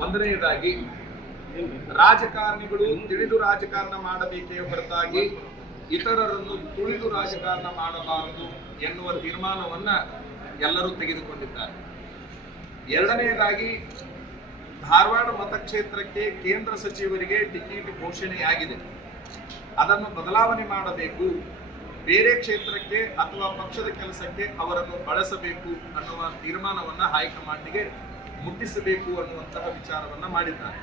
ಒಂದನೆಯದಾಗಿ, ರಾಜಕಾರಣಿಗಳು ತಿಳಿದು ರಾಜಕಾರಣ ಮಾಡಬೇಕೇ ಹೊರತಾಗಿ ಇತರರನ್ನು ತುಳಿದು ರಾಜಕಾರಣ ಮಾಡಬಾರದು ಎನ್ನುವ ತೀರ್ಮಾನವನ್ನ ಎಲ್ಲರೂ ತೆಗೆದುಕೊಂಡಿದ್ದಾರೆ. ಎರಡನೆಯದಾಗಿ, ಧಾರವಾಡ ಮತಕ್ಷೇತ್ರಕ್ಕೆ ಕೇಂದ್ರ ಸಚಿವರಿಗೆ ಟಿಕೆಟ್ ಘೋಷಣೆಯಾಗಿದೆ. ಅದನ್ನು ಬದಲಾವಣೆ ಮಾಡಬೇಕು, ಬೇರೆ ಕ್ಷೇತ್ರಕ್ಕೆ ಅಥವಾ ಪಕ್ಷದ ಕೆಲಸಕ್ಕೆ ಅವರನ್ನು ಬಳಸಬೇಕು ಅನ್ನುವ ತೀರ್ಮಾನವನ್ನ ಹೈಕಮಾಂಡ್ಗೆ ಮುಟ್ಟಿಸಬೇಕು ಅನ್ನುವಂತಹ ವಿಚಾರವನ್ನ ಮಾಡಿದ್ದಾರೆ.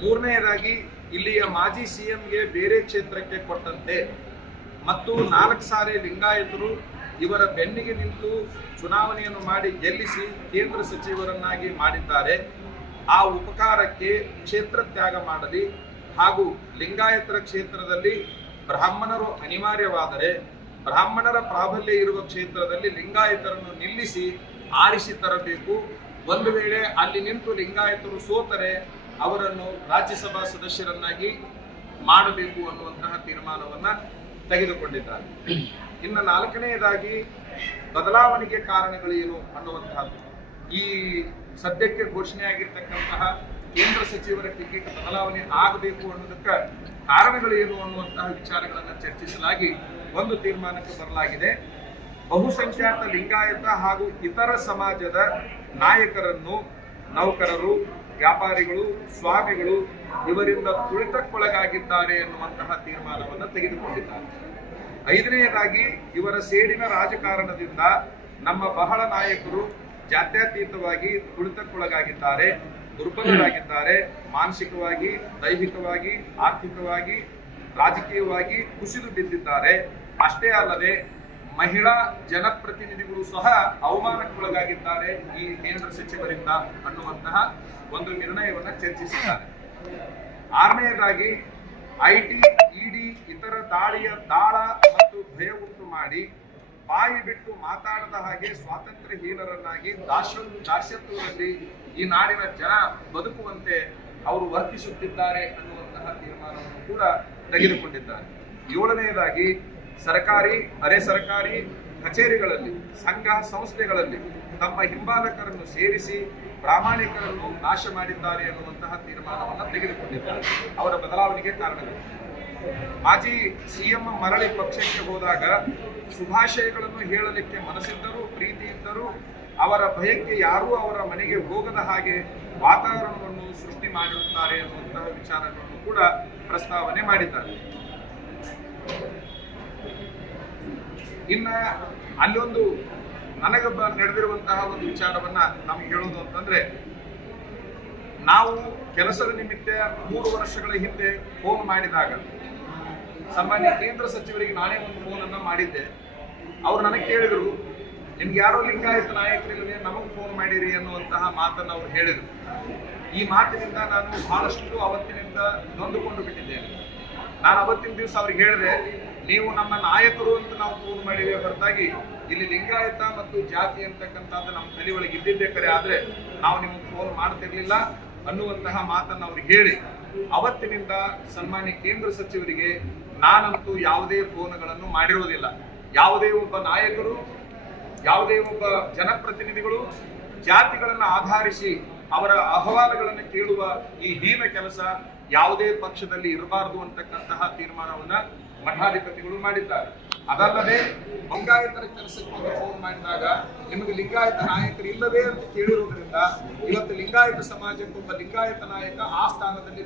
ಮೂರನೆಯದಾಗಿ, ಇಲ್ಲಿಯ ಮಾಜಿ ಸಿಎಂಗೆ ಬೇರೆ ಕ್ಷೇತ್ರಕ್ಕೆ ಕೊಟ್ಟಂತೆ. ಮತ್ತು ನಾಲ್ಕು ಸಾರಿ ಲಿಂಗಾಯತರು ಇವರ ಬೆನ್ನಿಗೆ ನಿಂತು ಚುನಾವಣೆಯನ್ನು ಮಾಡಿ ಗೆಲ್ಲಿಸಿ ಕೇಂದ್ರ ಸಚಿವರನ್ನಾಗಿ ಮಾಡಿದ್ದಾರೆ. ಆ ಉಪಕಾರಕ್ಕೆ ಕ್ಷೇತ್ರ ತ್ಯಾಗ ಮಾಡಲಿ ಹಾಗೂ ಲಿಂಗಾಯತರ ಕ್ಷೇತ್ರದಲ್ಲಿ ಬ್ರಾಹ್ಮಣರು ಅನಿವಾರ್ಯವಾದರೆ, ಬ್ರಾಹ್ಮಣರ ಪ್ರಾಬಲ್ಯ ಇರುವ ಕ್ಷೇತ್ರದಲ್ಲಿ ಲಿಂಗಾಯತರನ್ನು ನಿಲ್ಲಿಸಿ ಆರಿಸಿ ತರಬೇಕು. ಒಂದು ವೇಳೆ ಅಲ್ಲಿ ನಿಂತು ಲಿಂಗಾಯತರು ಸೋತರೆ ಅವರನ್ನು ರಾಜ್ಯಸಭಾ ಸದಸ್ಯರನ್ನಾಗಿ ಮಾಡಬೇಕು ಅನ್ನುವಂತಹ ತೀರ್ಮಾನವನ್ನ ತೆಗೆದುಕೊಂಡಿದ್ದಾರೆ. ಇನ್ನು ನಾಲ್ಕನೆಯದಾಗಿ ಬದಲಾವಣೆಗೆ ಕಾರಣಗಳೇನು ಅನ್ನುವಂತಹದ್ದು ಈ ಸದ್ಯಕ್ಕೆ ಘೋಷಣೆಯಾಗಿರ್ತಕ್ಕಂತಹ ಕೇಂದ್ರ ಸಚಿವರ ಟಿಕೆಟ್ ಬದಲಾವಣೆ ಆಗಬೇಕು ಅನ್ನೋದಕ್ಕೆ ಕಾರಣಗಳೇನು ಅನ್ನುವಂತಹ ವಿಚಾರಗಳನ್ನು ಚರ್ಚಿಸಲಾಗಿ ಒಂದು ತೀರ್ಮಾನಕ್ಕೆ ಬರಲಾಗಿದೆ. ಬಹುಸಂಖ್ಯಾತ ಲಿಂಗಾಯತ ಹಾಗೂ ಇತರ ಸಮಾಜದ ನಾಯಕರನ್ನು, ನೌಕರರು, ವ್ಯಾಪಾರಿಗಳು, ಸ್ವಾಮಿಗಳು ಇವರಿಂದ ತುಳಿತಕ್ಕೊಳಗಾಗಿದ್ದಾರೆ ಎನ್ನುವಂತಹ ತೀರ್ಮಾನವನ್ನು ತೆಗೆದುಕೊಂಡಿದ್ದಾರೆ. ಐದನೆಯದಾಗಿ, ಇವರ ಸೇಡಿನ ರಾಜಕಾರಣದಿಂದ ನಮ್ಮ ಬಹಳ ನಾಯಕರು ಜಾತ್ಯತೀತವಾಗಿ ತುಳಿತಕ್ಕೊಳಗಾಗಿದ್ದಾರೆ, ದುರ್ಬಲರಾಗಿದ್ದಾರೆ, ಮಾನಸಿಕವಾಗಿ, ದೈಹಿಕವಾಗಿ, ಆರ್ಥಿಕವಾಗಿ, ರಾಜಕೀಯವಾಗಿ ಕುಸಿದು ಬಿದ್ದಿದ್ದಾರೆ. ಅಷ್ಟೇ ಅಲ್ಲದೆ ಮಹಿಳಾ ಜನಪ್ರತಿನಿಧಿಗಳು ಸಹ ಅವಮಾನಕ್ಕೊಳಗಾಗಿದ್ದಾರೆ ಈ ಕೇಂದ್ರ ಸಚಿವರಿಂದ ಅನ್ನುವಂತಹ ಒಂದು ನಿರ್ಣಯವನ್ನು ಚರ್ಚಿಸಿದ್ದಾರೆ. ಆರನೆಯದಾಗಿ ಐಟಿ, ಇಡಿ ಇತರ ದಾಳಿಯ ದಾಳ ಮತ್ತು ಭಯ ಉಂಟು ಮಾಡಿ ಬಾಯಿ ಬಿಟ್ಟು ಮಾತಾಡದ ಹಾಗೆ ಸ್ವಾತಂತ್ರ್ಯಹೀನರನ್ನಾಗಿ ದಾಶ, ದಾಸ್ಯತ್ವದಲ್ಲಿ ಈ ನಾಡಿನ ಜನ ಬದುಕುವಂತೆ ಅವರು ವರ್ತಿಸುತ್ತಿದ್ದಾರೆ ಅನ್ನುವಂತಹ ತೀರ್ಮಾನವನ್ನು ಕೂಡ ತೆಗೆದುಕೊಂಡಿದ್ದಾರೆ. ಏಳನೆಯದಾಗಿ ಸರ್ಕಾರಿ, ಅರೆ ಸರ್ಕಾರಿ ಕಚೇರಿಗಳಲ್ಲಿ, ಸಂಘ ಸಂಸ್ಥೆಗಳಲ್ಲಿ ತಮ್ಮ ಹಿಂಬಾಲಕರನ್ನು ಸೇರಿಸಿ ಪ್ರಾಮಾಣಿಕರನ್ನು ನಾಶ ಮಾಡಿದ್ದಾರೆ ಎನ್ನುವಂತಹ ತೀರ್ಮಾನವನ್ನು ತೆಗೆದುಕೊಂಡಿದ್ದಾರೆ. ಅವರ ಬದಲಾವಣೆಗೆ ಕಾರಣಗಳು ಮಾಜಿ ಸಿಎಂ ಮರಳಿ ಪಕ್ಷಕ್ಕೆ ಹೋದಾಗ ಶುಭಾಶಯಗಳನ್ನು ಹೇಳಲಿಕ್ಕೆ ಮನಸ್ಸಿದ್ದರೂ ಪ್ರೀತಿಯಿದ್ದರೂ ಅವರ ಭಯಕ್ಕೆ ಯಾರೂ ಅವರ ಮನೆಗೆ ಹೋಗದ ಹಾಗೆ ವಾತಾವರಣವನ್ನು ಸೃಷ್ಟಿ ಮಾಡಿರುತ್ತಾರೆ ಅನ್ನುವಂತಹ ವಿಚಾರಗಳನ್ನು ಕೂಡ ಪ್ರಸ್ತಾವನೆ ಮಾಡಿದ್ದಾರೆ. ಇನ್ನ ಅಲ್ಲೊಂದು ನನಗೆ ಬ- ನಡೆದಿರುವಂತಹ ಒಂದು ವಿಚಾರವನ್ನ ನಮ್ಗೆ ಹೇಳೋದು ಅಂತಂದ್ರೆ, ನಾವು ಕೆಲಸದ ನಿಮಿತ್ತ ಮೂರು ವರ್ಷಗಳ ಹಿಂದೆ ಫೋನ್ ಮಾಡಿದಾಗ, ಸನ್ಮಾನ್ಯ ಕೇಂದ್ರ ಸಚಿವರಿಗೆ ನಾನೇ ಒಂದು ಫೋನ್ ಅನ್ನ ಮಾಡಿದ್ದೆ. ಅವ್ರು ನನಗೆ ಕೇಳಿದ್ರು, ನಿಮ್ಗೆ ಯಾರೋ ಲಿಂಗಾಯತ ನಾಯಕರಿಲ್ಲದೆ ನಮಗೆ ಫೋನ್ ಮಾಡಿರಿ ಅನ್ನುವಂತಹ ಮಾತನ್ನು ಅವ್ರು ಹೇಳಿದ್ರು. ಈ ಮಾತಿನಿಂದ ನಾನು ಬಹಳಷ್ಟು ಅವತ್ತಿನಿಂದ ನೊಂದುಕೊಂಡು ಬಿಟ್ಟಿದ್ದೇನೆ. ನಾನು ಅವತ್ತಿನ ದಿವಸ ಅವ್ರಿಗೆ ಹೇಳಿದೆ ನೀವು ನಮ್ಮ ನಾಯಕರು ಅಂತ ನಾವು ಫೋನ್ ಮಾಡಿವೆ ಹೊರತಾಗಿ ಇಲ್ಲಿ ಲಿಂಗಾಯತ ಮತ್ತು ಜಾತಿ ಅಂತಕ್ಕಂಥದ್ದು ನಮ್ಮ ತಲೆ ಒಳಗೆ ಇದ್ದಿದ್ದೇ ಕರೆ. ಆದ್ರೆ ನಾವು ನಿಮಗೆ ಫೋನ್ ಮಾಡ್ತಿರ್ಲಿಲ್ಲ ಅನ್ನುವಂತಹ ಮಾತನ್ನು ಅವ್ರಿಗೆ ಹೇಳಿ. ಅವತ್ತಿನಿಂದ ಸನ್ಮಾನ್ಯ ಕೇಂದ್ರ ಸಚಿವರಿಗೆ ನಾನಂತೂ ಯಾವುದೇ ಫೋನ್ಗಳನ್ನು ಮಾಡಿರುವುದಿಲ್ಲ ಯಾವುದೇ ಒಬ್ಬ ನಾಯಕರು, ಯಾವುದೇ ಒಬ್ಬ ಜನಪ್ರತಿನಿಧಿಗಳು ಜಾತಿಗಳನ್ನು ಆಧರಿಸಿ ಅವರ ಅಹವಾಲುಗಳನ್ನು ಕೇಳುವ ಈ ಹೀನ ಕೆಲಸ ಯಾವುದೇ ಪಕ್ಷದಲ್ಲಿ ಇರಬಾರದು ಅಂತಕ್ಕಂತಹ ತೀರ್ಮಾನವನ್ನ ಮಠಾಧಿಪತಿಗಳು ಮಾಡಿದ್ದಾರೆ. ಅದಲ್ಲದೆ ಬಂಗಾಯತರ ಕೆಲಸಕ್ಕೆ ಫೋನ್ ಮಾಡಿದಾಗ ನಿಮಗೆ ಲಿಂಗಾಯತ ನಾಯಕರು ಇಲ್ಲವೇ ಅಂತ ಕೇಳಿರುವುದರಿಂದ ಇವತ್ತು ಲಿಂಗಾಯತ ಸಮಾಜಕ್ಕೆ ಒಬ್ಬ ಲಿಂಗಾಯತ ನಾಯಕ ಆ ಸ್ಥಾನದಲ್ಲಿ